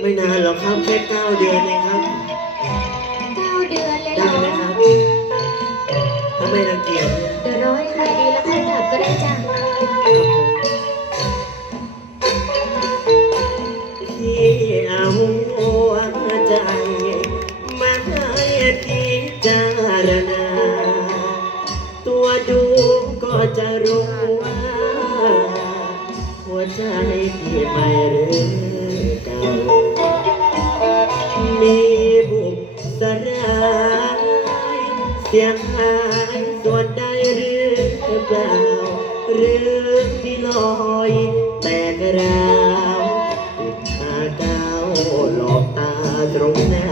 ไม่นานหรอกครับแค่เก้าเดือนเองครับ เก้าเดือนเลยเหรได้อไหมครับถ้าไม่รังเกียจเนี่ยเดี๋ยวร้อยใครดีแล้วค่อยกลับก็ได้จ้ะพี่เอาหัวใจมาให้พิจารณา ตัวดูก็จะรู้ว่าหัวใจพี่ไม่ สียงหายส่วนใดหรือเปล่าหรือที่ลอยแต่กราวติดตาเก้าวหลอกตาตรงหน้า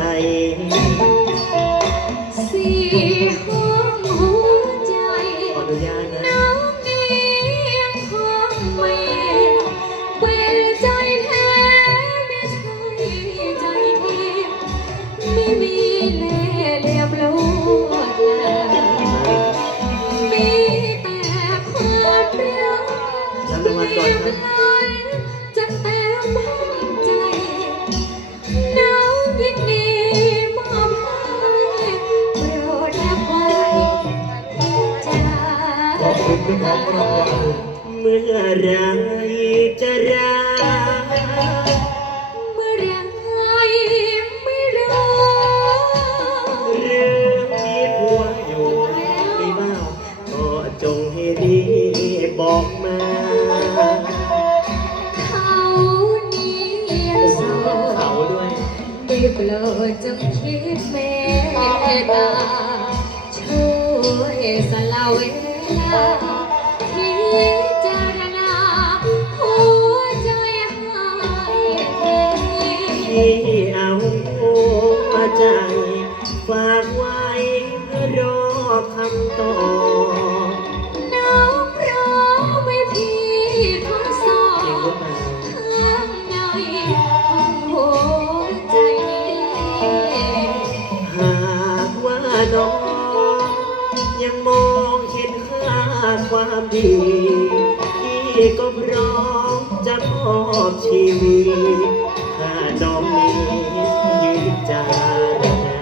รางวัลก่อนครับจะเต็มห้องใจน้องยินดีมอบให้โปรดรับไว้จ้าขอบคุณที่ของรางวัลเมื่อไรจ คิดเมตตาช่วยสละเวลาพิจารณาหัวใจให้ที่เอาหัวใจฝากไว้เพื่อรอคำตอบ น้องยังมองเห็นค่าความดีพี่ก็พร้อมจะมอบชีวิตถ้าน้องมียืนจารณา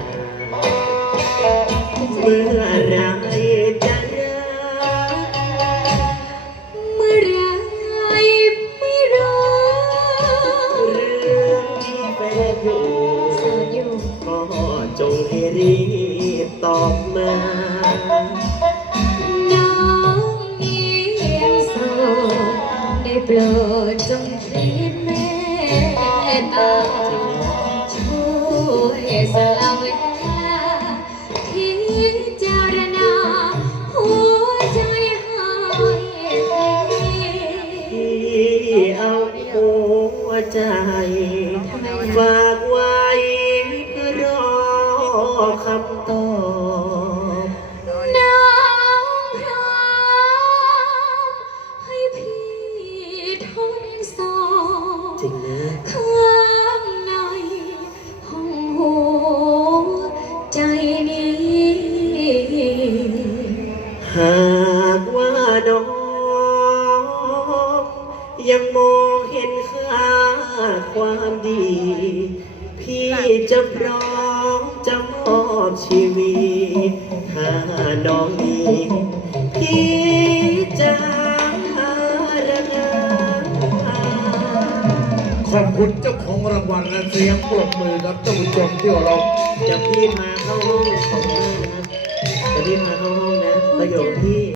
เมื่อไรจะรักเมื่อไรไม่รู้เรื่องที่เป็นอยู่โสดอยู่ก็จงให้รี ตอบมา น้องนี้ยังโสดได้โปรดจงคิดเมตตาช่วยสละเวลาพิจารณาหัวใจให้ที่เอาหัวใจฝากไว้เพื่อรอคำตอบากว่าน้อง ยังมองเห็นค่าความดี พี่จะพร้อมจะมอบชีวิตถ้าน้องมีพี่จะหารณาขอบคุณเจ้าของรางวัลและเสียงปรบมือครับท่านผู้ชมที่เคารพ จะพี่พาเข้าห้องของแม่นะครับ จะพี่พาเข้าห้องนะประโยคที่